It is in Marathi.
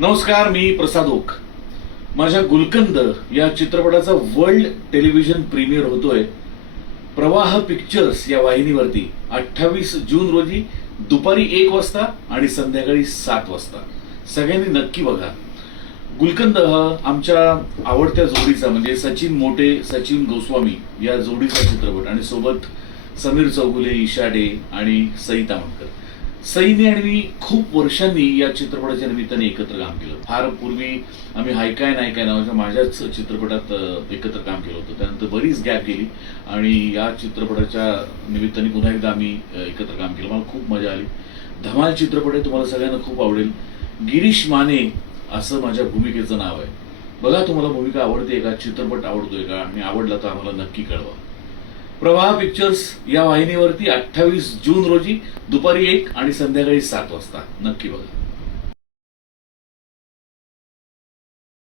नमस्कार, मी प्रसाद ओक. माझ्या गुलकंद या चित्रपटाचा वर्ल्ड टेलिव्हिजन प्रीमियर होतोय प्रवाह पिक्चर्स या वाहिनीवरती 28 जून रोजी दुपारी 1 वाजता आणि संध्याकाळी 7 वाजता. सगळ्यांनी नक्की बघा. गुलकंद हा आमच्या आवडत्या जोडीचा म्हणजे सचिन मोटे सचिन गोस्वामी या जोडीचा चित्रपट आणि सोबत समीर चौगुले, ईशा डे आणि सई तामणकर. सईने आणि मी खूप वर्षांनी या चित्रपटाच्या निमित्ताने एकत्र काम केलं. फार पूर्वी आम्ही हाय काय नाही काय नावाच्या माझ्याच चित्रपटात एकत्र काम केलं होतं. त्यानंतर बरीच गॅप गेली आणि या चित्रपटाच्या निमित्ताने पुन्हा एकदा आम्ही एकत्र काम केलं. मला खूप मजा आली. धमाल चित्रपट आहे, तुम्हाला सगळ्यांना खूप आवडेल. गिरीश माने असं माझ्या भूमिकेचं नाव आहे. बघा, तुम्हाला भूमिका आवडते का, चित्रपट आवडतोय का, आणि आवडला तर आम्हाला नक्की कळवा. प्रवाह पिक्चर्स या वाहिनीवरती 28 जून रोजी दुपारी 1 आणि संध्याकाळी 7 वाजता. नक्की बघा.